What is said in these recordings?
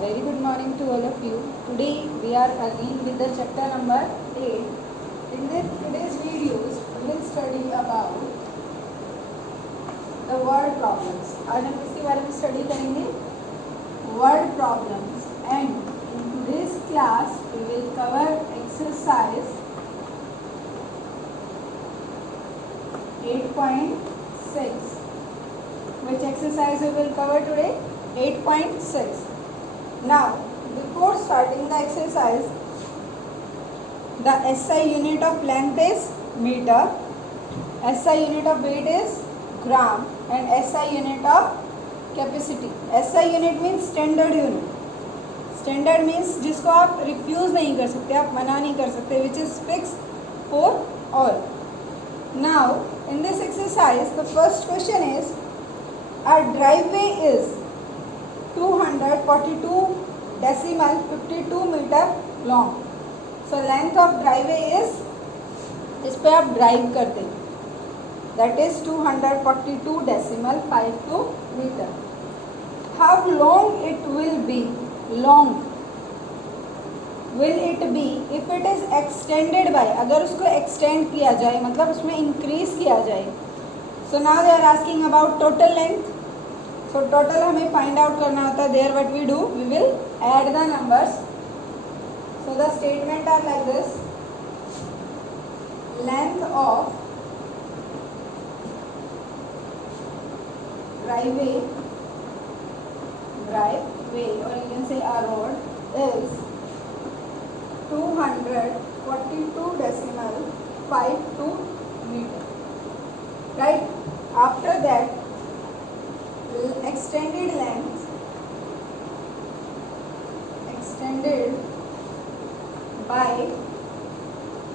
very good morning to all of you. Today we are again with the chapter number 8. In today's videos we will study about the word problems. आज हम इसके बारे में study करेंगे word problems, and in today's class we will cover exercise 8.6. Which exercise we will cover today? 8.6. Now, before starting the exercise, the SI unit of length is meter, SI unit of weight is gram, and SI unit of capacity. SI unit means standard unit. Standard means जिसको आप refuse नहीं कर सकते, आप मना नहीं कर सकते, which is fixed for all. Now, in this exercise, the first question is, a driveway is 242.52 meter long. So length of driveway is, इस पे आप ड्राइव करते हैं, that is 242.52 meter. How long it will be? Long will it be if it is extended by, अगर उसको extend किया जाए, मतलब उसमें increase किया जाए. So now they are asking about total length. So total हमें find out करना होता है. There what we do? We will add the numbers. So the statement are like this: length of driveway, or you can say a road, is 242.52 meter. Right? After that, extended length by,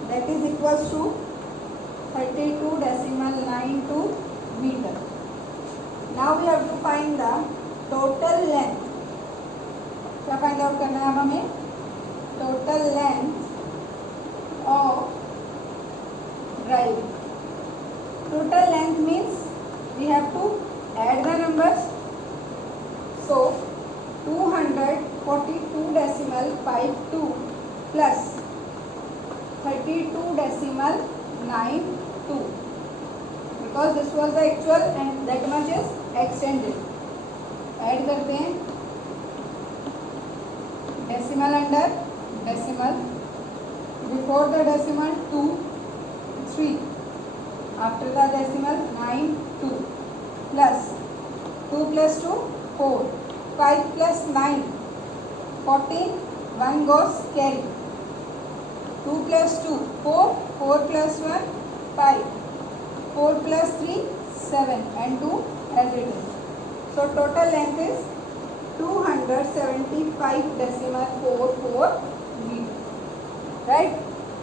that is equals to 32.92 meter. Now we have to find the total length. क्या find out करना है अब हमें? Total length of driving. Total length means we have to add the numbers. So 242.52 plus 32.92, because this was the actual and that much is extended. Add करते हैं, decimal under decimal, before the decimal 2, 3, after the decimal 9, 2, plus 2 plus 2, 4, 5 plus 9, 14, 1 goes carry, 2 plus 2, 4, 4 plus 1, 5, 4 plus 3, 7, and 2 as it is. So total length is 275.44 meter. Right?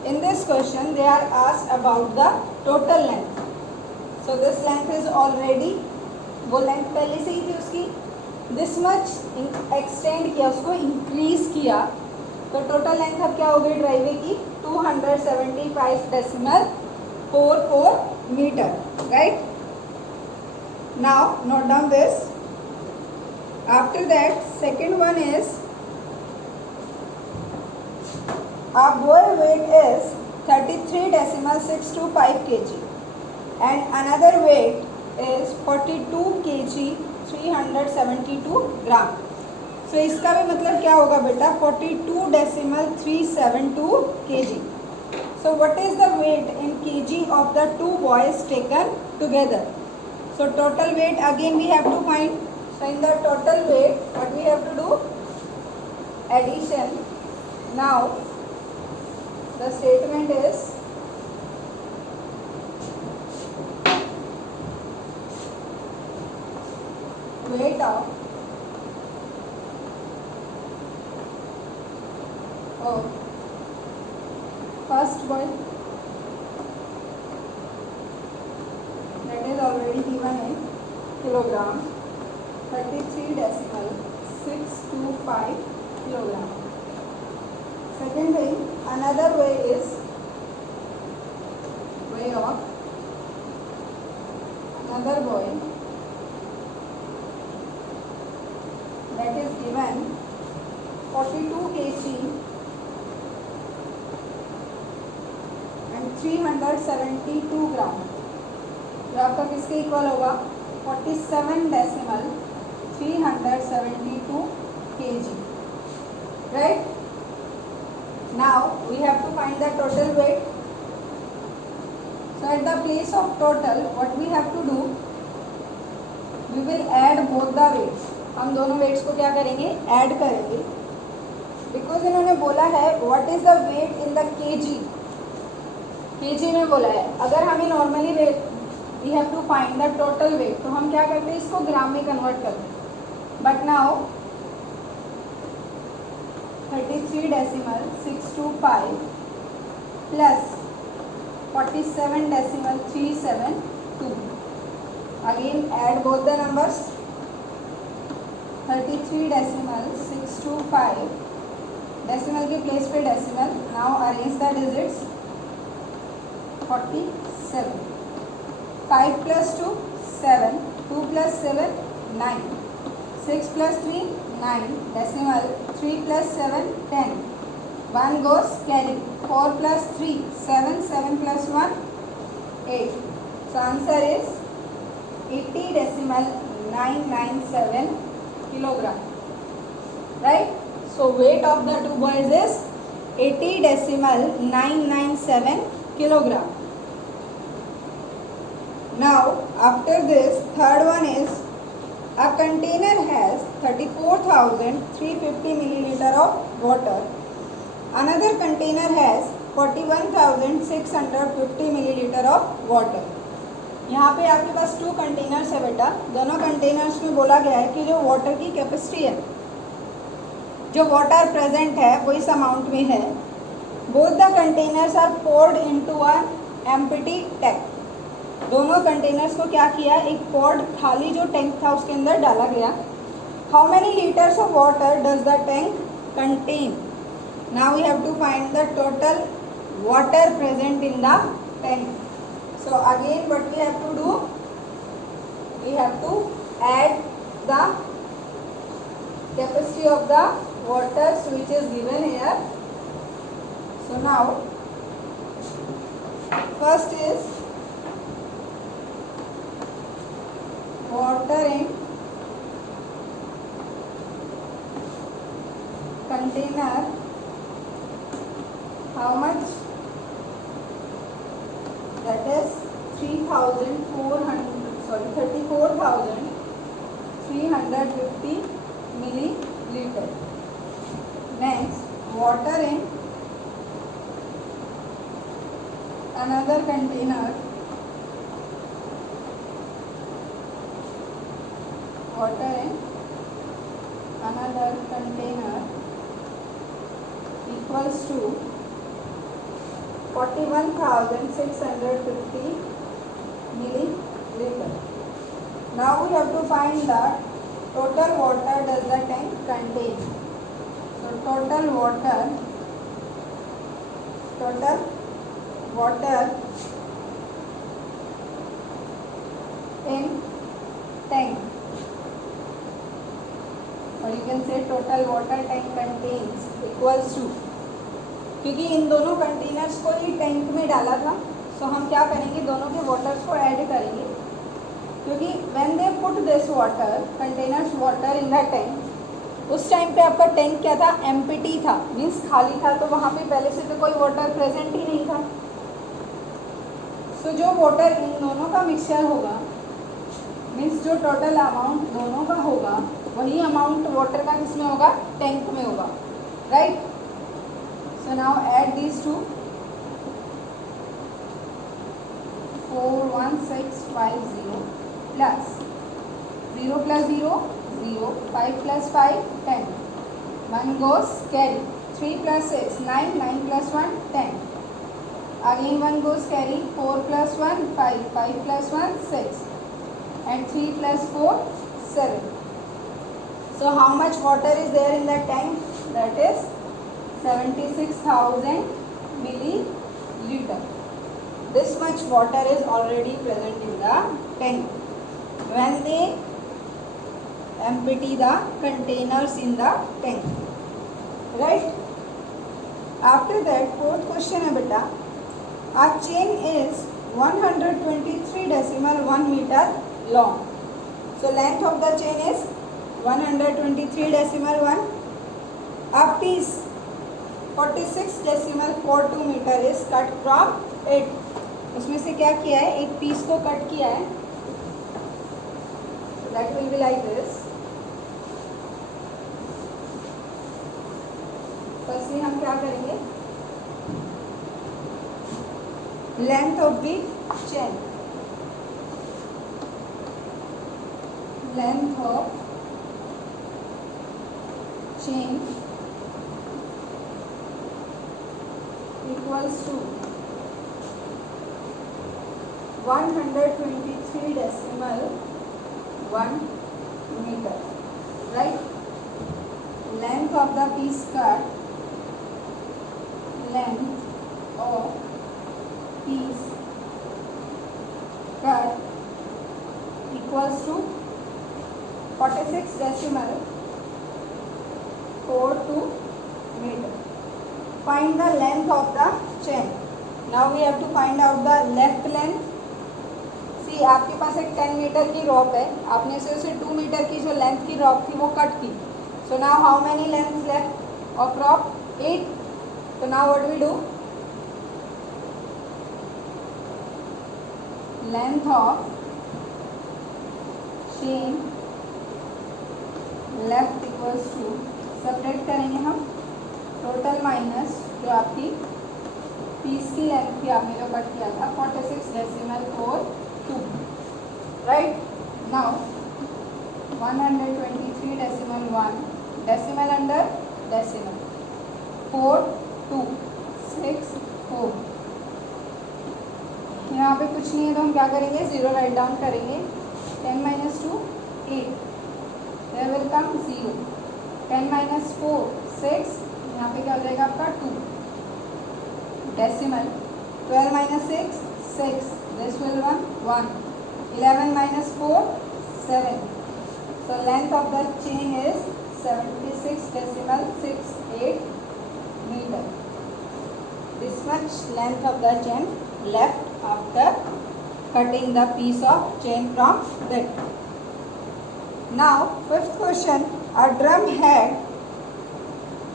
In this question they are asked about the total length. So this length is already, वो length पहले से ही थी उसकी, this much extend किया, उसको increase किया, तो total length अब क्या हो गई ड्राइवे की? 275.44 metre. Right? Now note down this. After that second one is, our boy weight is 33.625 kg and another weight is 42 kg 372 gram. So इसका भी मतलब क्या होगा बेटा? 42.372 kg. So what is the weight in kg of the two boys taken together? So total weight again we have to find. So in the total weight what we have to do? Addition. Now the statement is weight of first boy, that is already given in kilogram, 33.625 kilogram. Second way, another way is way of another boy, that is given 42 kg and 372 ग्राम। तो आपका किसके equal होगा? 47.372 kg, right? Now we have to find the total weight. So at the place of total, what we have to do? We will add both the weights. हम दोनों weights को क्या करेंगे? Add करेंगे. Because इन्होंने बोला है what is the weight in the kg. kg में बोला है. अगर हमें normally weight we have to find the total weight, तो हम क्या करते हैं? इसको ग्राम में convert करते हैं. But now 33.625 plus 47.372. Again add both the numbers. 33.625 decimal के place पे decimal. Now arrange the digits. 47. 5 plus 2 7. 2 plus 7 9. 6 plus 3 9. Decimal 3 plus 7 10. 1 goes carry. 4 plus 3 7. 7 plus 1 8. So answer is 80.997 kilogram. Right? So weight of the two boys is 80.997 kilogram. Now after this, third one is a container has 34,350 milliliter of water. Another container has 41,650 milliliter of water. यहाँ पे आपके पास 2 containers है बेटा. दोनों containers में बोला गया है कि जो वाटर की कैपेसिटी है, जो वाटर प्रेजेंट है वो इस अमाउंट में है. Both the containers are poured into an empty tank. दोनों कंटेनर्स को क्या किया? एक पोर्ड खाली जो टैंक था उसके अंदर डाला गया. How many litres of water does the tank contain? Now we have to find the total water present in the tank. So again what we have to do? We have to add the capacity of the water which is given here. So now first is water in container. How much? That is 34,350 milliliter. Next, water in another container. Water in another container equals to 41,650 milliliter. Now we have to find the total water does the tank contain. So total water in tank, or you can say total water tank contains equals to, क्योंकि इन दोनों containers को ही tank में डाला था, सो हम क्या करेंगे? दोनों के वाटर्स को ऐड करेंगे. क्योंकि when they put this water containers water in the tank, उस टाइम पे आपका टैंक क्या था? एम्प्टी था, मीन्स खाली था. तो वहाँ पे पहले से तो कोई वाटर प्रेजेंट ही नहीं था. सो जो वाटर इन दोनों का मिक्सचर होगा, मीन्स जो टोटल अमाउंट दोनों का होगा, वही अमाउंट वाटर का किसमें होगा? टैंक में होगा. Right? So now add these two. 41650 plus 0 plus 0 0, 5 plus 5 10. 1 goes carry. 3 plus 6 9, 9 plus 1 10. Again 1 goes carry. 4 plus 1 5, 5 plus 1 6, and 3 plus 4 7. So how much water is there in the tank? That is 76,000 milliliter. This much water is already present in the tank. When they empty the containers in the tank. Right. After that fourth question है बेटा, a chain is 123 decimal 1 meter long. So length of the chain is 123 decimal 1. A piece 46 decimal 42 meter is cut from it. उसमें से क्या किया है, एक piece को cut किया है. That will be like this. Firstly हम क्या करेंगे, length of the chain, length of chain equals to 123 decimal 1 meter, right? Length of the piece cut, length of piece cut equals to 46 decimal 42 meter. Find the length of the chain. Now we have to find out the left length. See, आपके पास एक 10 metre की रॉप है, आपने से उसे 2 metre की जो length की रॉप थी वो कट की. So now how many lengths left of rope? 8. So now what we do? Length of chain left equals to, separate करेंगे हम, टोटल माइनस जो आपकी पीस की लेंथ थी आपने जो कट किया था 46 decimal 42, right. Now 123 decimal 1, decimal under decimal, 4 2 6 4. यहाँ पे कुछ नहीं है तो हम क्या करेंगे, ज़ीरो राइट डाउन करेंगे. 10 minus 2 8, there will come 0. 10 minus 4 6, यहाँ पे क्या हो जाएगा आपका 2 decimal. 12 minus 6 6, this will run 1. 11 minus 4 7. So length of the chain is 76 decimal 68 meter. This much length of the chain left after cutting the piece of chain from it. Now fifth question, a drum had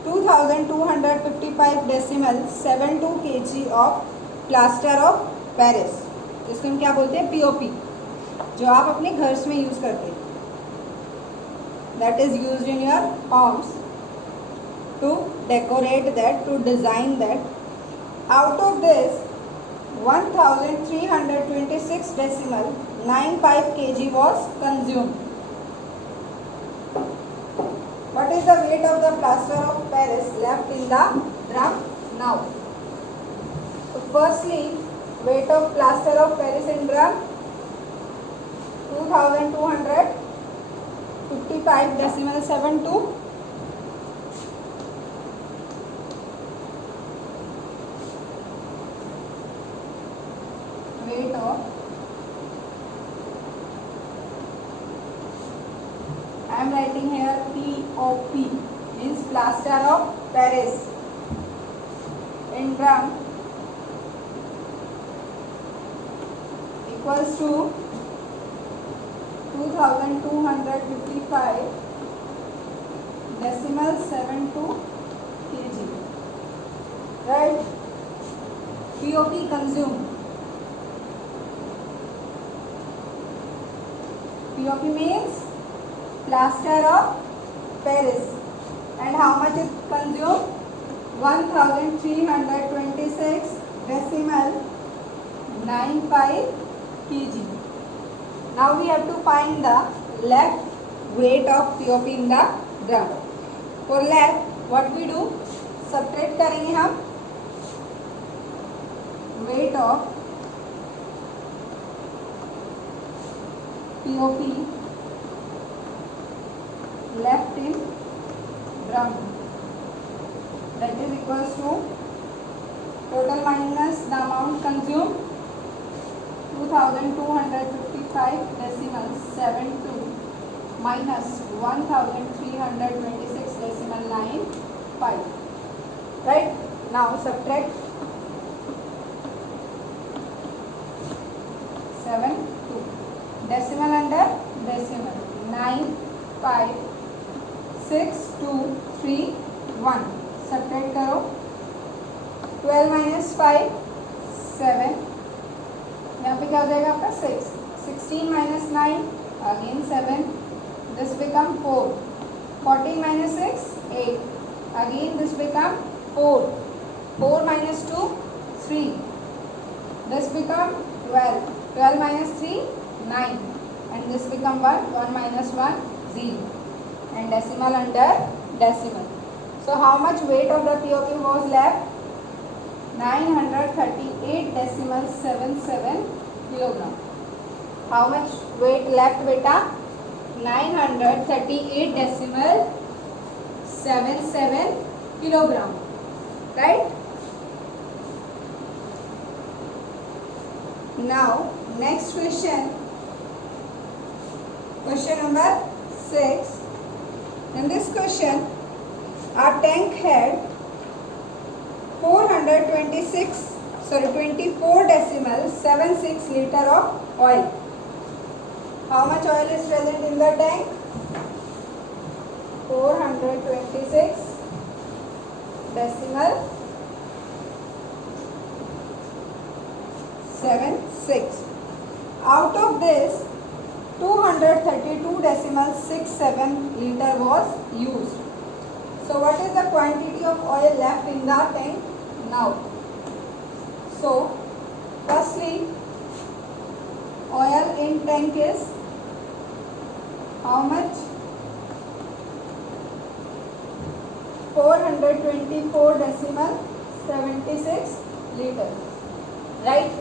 2255 decimal 72 kg of plaster of Paris, जिसको हम क्या बोलते हैं, POP, जो आप अपने घर में यूज़ करते हैं. That is used in your homes to decorate that, to design that. Out of this 1326 decimal 95 kg was consumed. What is the weight of the plaster of Paris left in the drum now? So firstly, weight of plaster of Paris in drum 2255 decimal 72. Weight of, I am writing here POP, means plaster of Paris in drum, equals to 2255 decimal 72 kg, right? POP consumed. POP means plaster of Paris, and how much it consumed? 1326 decimal 95 kg. Now we have to find the left weight of POP in the drum. For left, what we do? Subtract करेंगे हम weight of POP left in drum, that is equals to total minus the amount consumed 2255 decimal 72 minus 1326 decimal 9 5. Right? Now subtract 7, 2. Decimal under decimal. 9, 5, 6, 2, 3, 1. Subtract करो. 12 minus 5, 7. यहाँ पे क्या हो जाएगा आपका 6. 16 minus 9, again 7. This become 4. 14 minus 6, 8. Again this become 4. 4 minus 2, 3. This become 12. 12 minus 3, 9. And this become 1. 1 minus 1, 0. And decimal under decimal. So how much weight of the POP was left? 938 decimal 77 kilogram. How much weight left beta? 938 decimal 77 kilogram. Right? Now next question. Question number 6. In this question, our tank had 24 decimal 76 liter of oil. How much oil is present in the tank? 426 decimal 76. Out of this, 232 decimal 67 liter was used. So what is the quantity of oil left in the tank now? So firstly, oil in tank is how much? 424 decimal 76 liter. Right?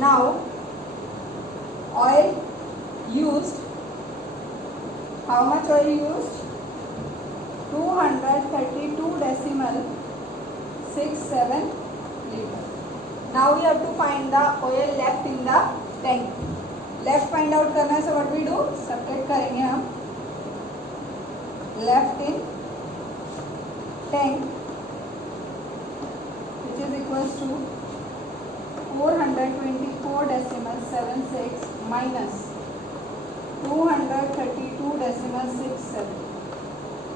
Now oil used, how much oil used? 232 decimal 67 liter. Now we have to find the oil left in the tank. Left find out करना है, so what we do? Subtract करेंगे हम. Left in tank, which is equals to 424 decimal 76 minus 232 decimal 67.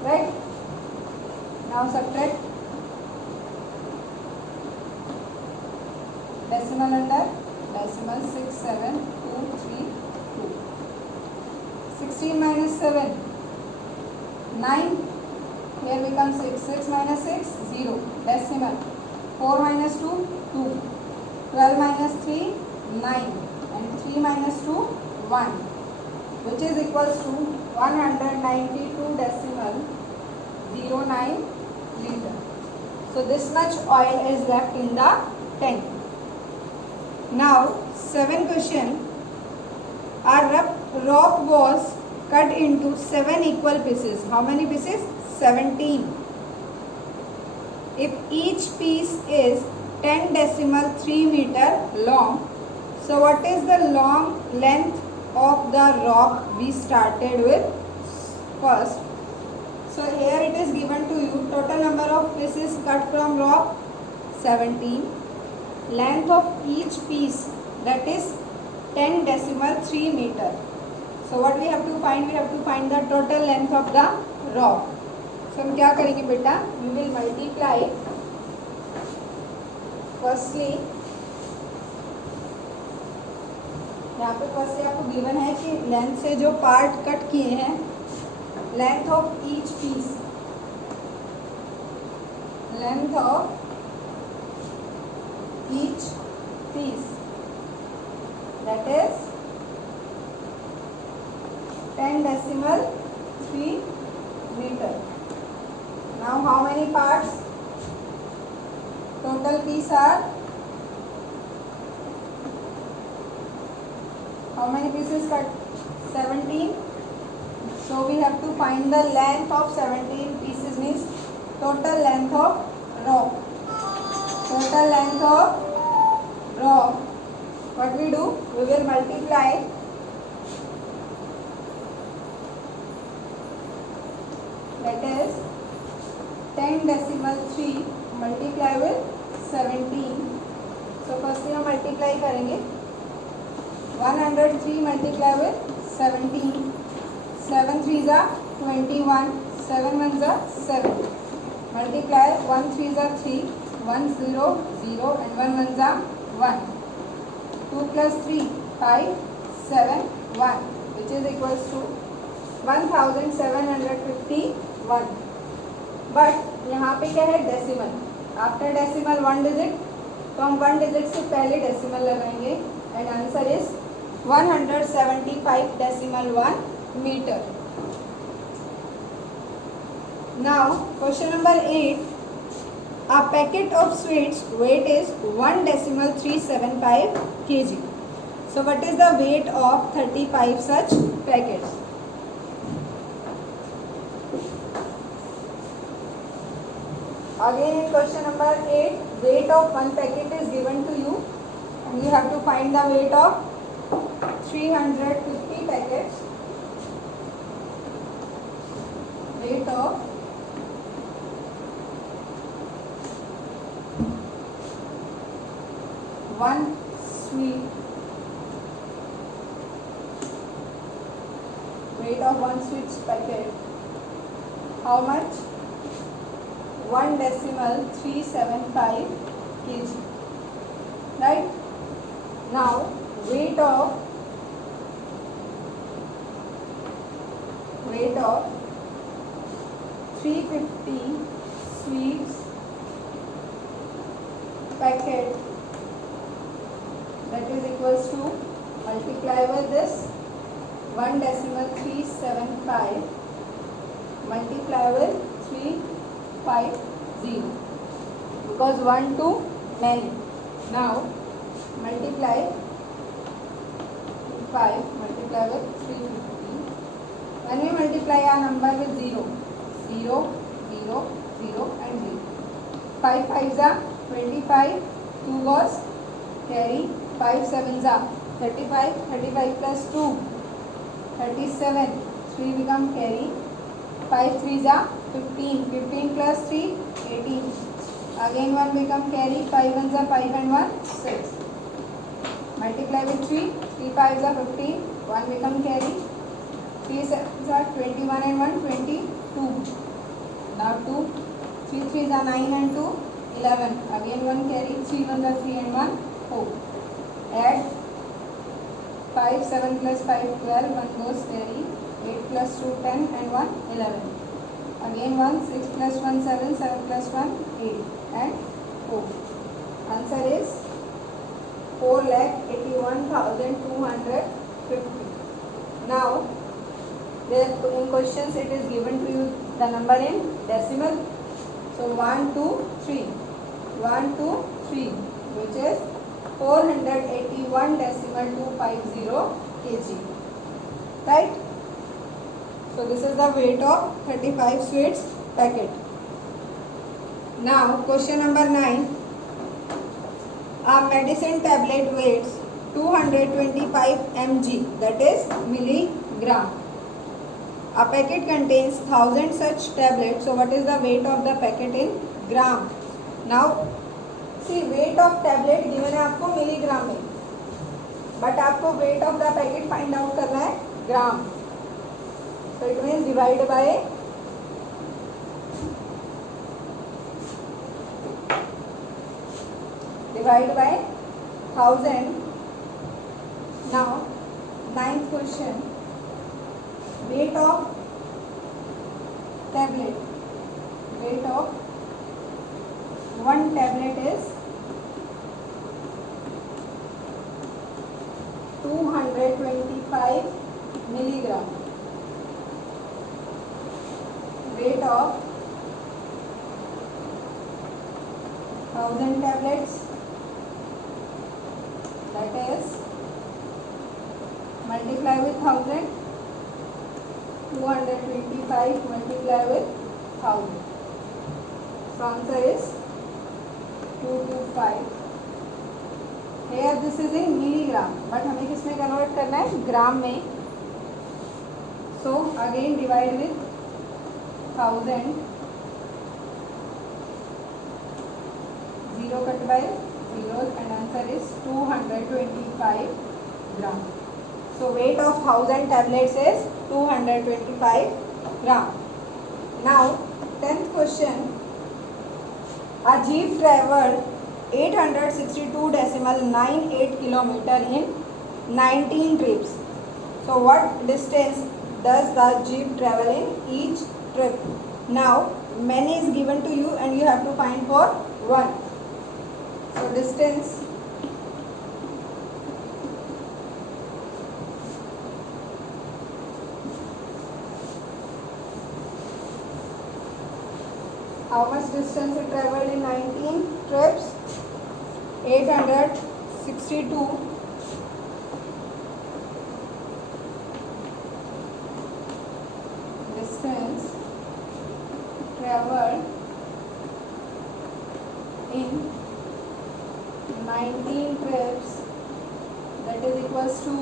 Right? Now subtract decimal under decimal 6, 7, 2, 3, 2. 16 minus 7, 9. Here becomes 6. 6 minus 6, 0. Decimal. 4 minus 2, 2. 12 minus 3, 9. And 3 minus 2, 1. Which is equals to 192 decimal 09 liter. So this much oil is left in the tank. Now 7 question. Our rock was cut into 7 equal pieces. How many pieces? 17. If each piece is 10 decimal 3 meter long, so what is the long length of the rock we started with first? So here it is given to you, total number of pieces cut from rock 17. Length of each piece, that is 10 decimal 3 meter. So what we have to find? We have to find the total length of the rock. So हम क्या करेंगे बेटा? We will multiply. Firstly, यहाँ पे first आपको given है कि length से जो पार्ट कट किए हैं, length of each piece, length of each piece, that is 10 decimal 3 meter. Now how many parts? Total piece are, how many pieces cut? 17. So we have to find the length of 17 pieces, means total length of rock. Total length of rock. What we do? We will multiply that is 10 decimal 3 multiply with 17. So firstly हम multiply करेंगे. 103 multiply with 17. 7 3s are 21. 7 1s are 7. Multiply 1 3s are 3. 1 0 0 and 1 1s are 1. 2 plus 3 5 7 1 which is equals to 1751. But यहाँ पे क्या है decimal. After decimal 1 digit, तो हम 1 digit से पहले डेसिमल लगाएंगे and answer is 175 decimal 1 meter. Now question number 8. A packet of sweets weight is 1 decimal 375 kg. So what is the weight of 35 such packets? Again in question number 8, weight of one packet is given to you and you have to find the weight of 350 packets. Weight of one sweet, weight of one sweet packet, how much? 1 decimal 375 kg. Right? Now weight of 350 sweets packet, that is equals to, multiply with this 1 decimal 375 multiply with 350 because 1 to many. Now multiply 5 multiply with 350. When we multiply our number with 0 0 0 0 and 0, 5 5s are 25, 2 was carry, 5 7s are 35, 35 plus 2 37, 3 become carry, 5 3s are 15, 15 plus 3 18, again 1 become carry, 5 1s are 5 and 1 6. Multiply with 3, 3 5s are 15, 1 become carry, 3 7s are 21 and 1 22. Now 2, 3 3s are 9 and 2 11, again 1 carry, 3 1s are 3 and 1 4. Add 5 7 plus 5 12, 1 goes carry, 8 plus 2 10 and 1 11. Again 1 6 plus 1 7, 7 plus 1 8 and 4. Answer is 4,81,250. Now there in questions it is given to you the number in decimal. So 1 2 3 1 2 3 which is 481 decimal 250 kg. Right? So this is the weight of 35 sweets packet. Now question number 9. A medicine tablet weighs 225 mg, that is milligram. A packet contains 1000 such tablets. So what is the weight of the packet in gram? Now see, weight of tablet given है आपको milligram में, but आपको weight of the packet find out करना है ग्राम. So it means divide by 1000. Now 9th question, weight of tablet, weight of one tablet is 225 milligram. Weight of 1000 tablets, that is multiply with 1000, 225 multiply with 1000. So answer is 225. Here this is in milligram, but हमें किसमें convert करना है? ग्राम में. So again divide with 1000 0 cut by 0 and answer is 225 gram. So weight of 1000 tablets is 225 gram. Now 10th question. A jeep traveled 862.98 kilometer in 19 trips. So what distance does the jeep travel in each trip? Now many is given to you and you have to find for one. So distance how much distance it traveled in 19 trips? 862 distance traveled in 19 trips, that is equals to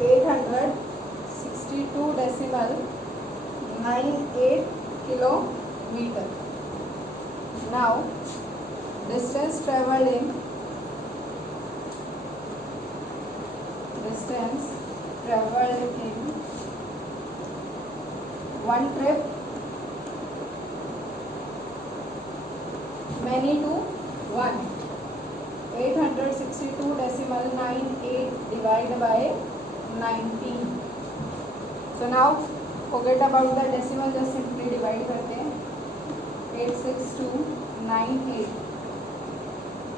862.98 kilometer. Now distance traveled in one trip, many to 1. 862.98 divided by 19. So now forget about the decimal, just simply divide करते हैं. 86298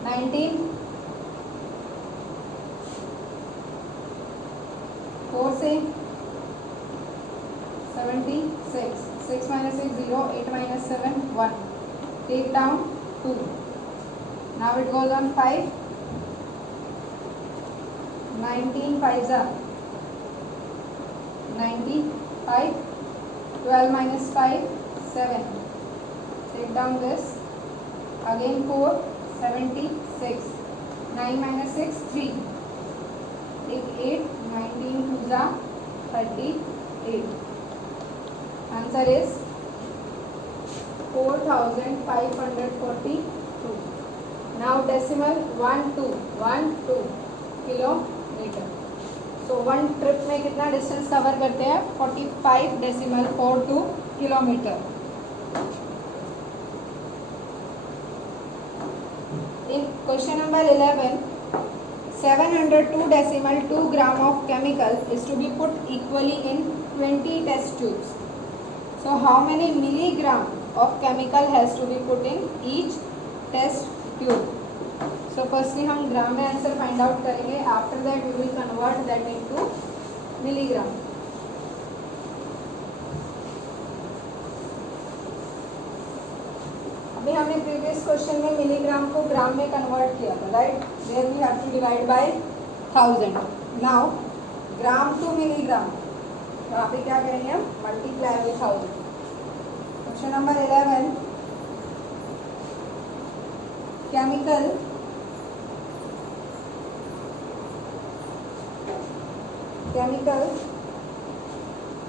19 4 से 76. 6 minus 6 0, 8 minus 7 1. Take down 2. Now it goes on 5. 19 5s are 95. 12 minus 5 7. Take down this. Again 4 76. 9 minus 6 3. Take 8. 19 2s are 38. Answer is 4542. Now decimal 12 kilometre. So one trip में कितना distance cover करते हैं? 45.42 kilometre. In question number 11, 702.2 gram of chemical is to be put equally in 20 test tubes. So how many milligram of chemical has to be put in each test tube? So firstly हम gram में answer find out करेंगे. After that we will convert that into milligram. अभी हमने previous question में milligram को ग्राम में convert किया था, right? There we have to divide by 1000. Now gram to milligram, वहाँ पे क्या करेंगे हम? Multiply with 1000. Question number 11, chemical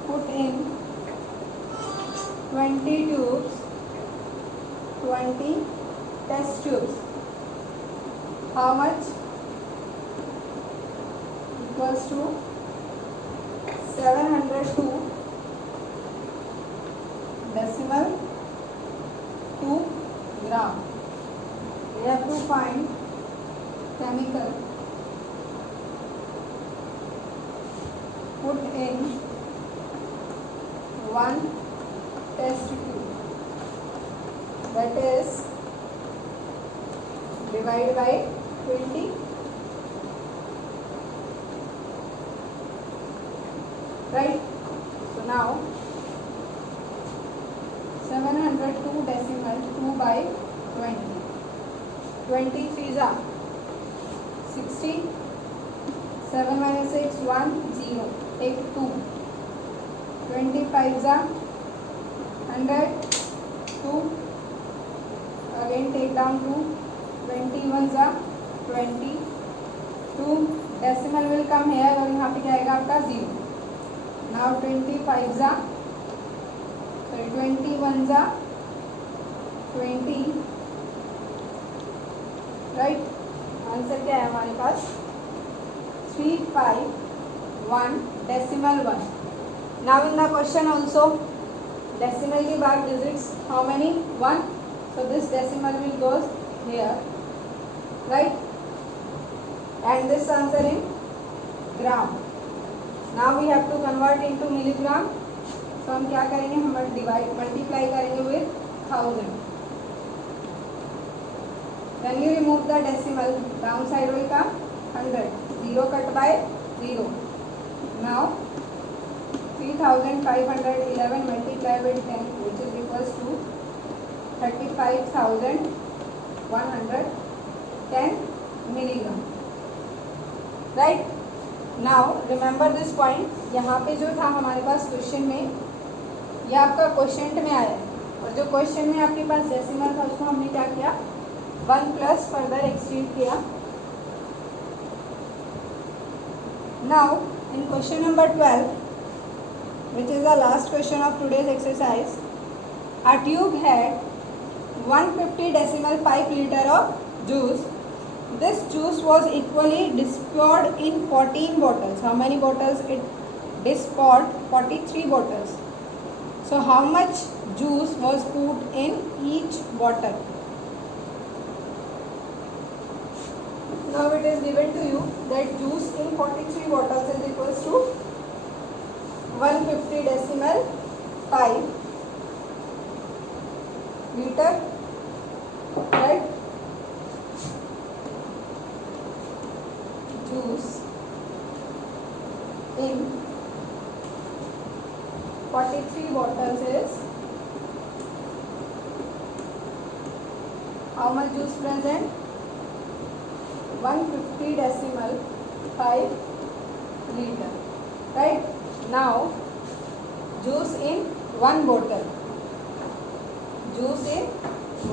put in 20 tubes, 20 test tubes. How much? Equals to 702.2 gram. We have to find chemical put in one test tube, that is divide by 20. Right? So now 702.2 by 20. 23s are 60. 7 minus 6 1 0. Take 2. 25s are 100. 2. Again take down 2. 21s are 20. 2. Decimal will come here और यहाँ पे क्या आएगा आपका 0. Now 21s are 20. Right, answer क्या है हमारे पास 351.1. Now in the question also decimal के बाद digits how many 1, so this decimal will goes here, right, and this answer in gram. Now we have to convert into milligram, so हम क्या करेंगे, हम multiply करेंगे with 1000. When you remove the decimal, down side will come 100. 0 cut by 0. Now 3511 multiplied by 10, which is equals to 35,110 milligram. Right? Now remember this point. यहाँ पे जो था हमारे पास क्वेश्चन में, ये आपका क्वेश्चन में आया है, और जो क्वेश्चन में आपके पास डेसिमल था उसको हमने क्या किया, 1 प्लस फर्दर एक्सटेंड किया. Now in question number 12, which is the last question of today's exercise, a tube had 150 decimal 5 liter of juice. This juice was equally dispoured in 14 bottles. How many bottles it dispoured? 43 bottles. So how much juice was put in each bottle? Now it is given to you that juice in 43 bottles is equals to 150 decimal 5 liter, right? Juice in 43 bottles is how much juice present? 150 decimal 5 liter, right? Now juice in 1 bottle, juice in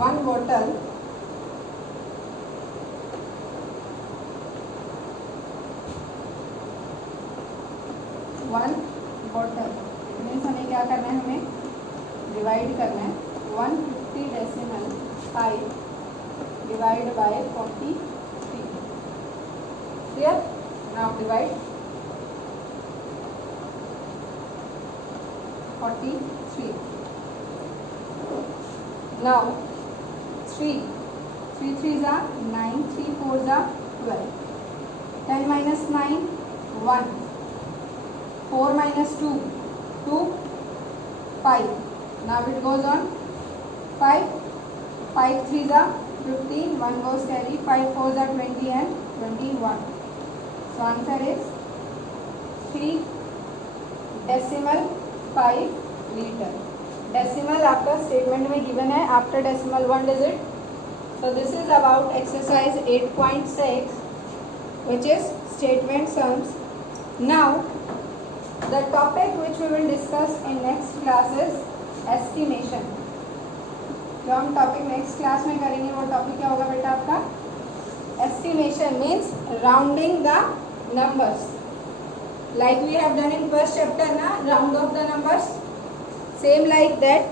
1 bottle, means हमें क्या करना है, हमें divide करना है 150 decimal 5 divide by 43. Clear? Now divide 43. Now 3 3s are 9, 3 4s are 12. 10 minus 9 1. 4 minus 2 2. 5. Now it goes on 5. 5 3s are 15. 1 goes carry. 5 4s are 20 and 21. So answer is 3 decimal 5 liter. Decimal आपका statement में given है, after decimal 1 digit. So this is about exercise 8.6, which is statement sums. Now the topic which we will discuss in next class is estimation. जो हम topic next class में करेंगे वो topic क्या होगा बेटा आपका, estimation means rounding the numbers, like we have done in first chapter na, round of the numbers, same like that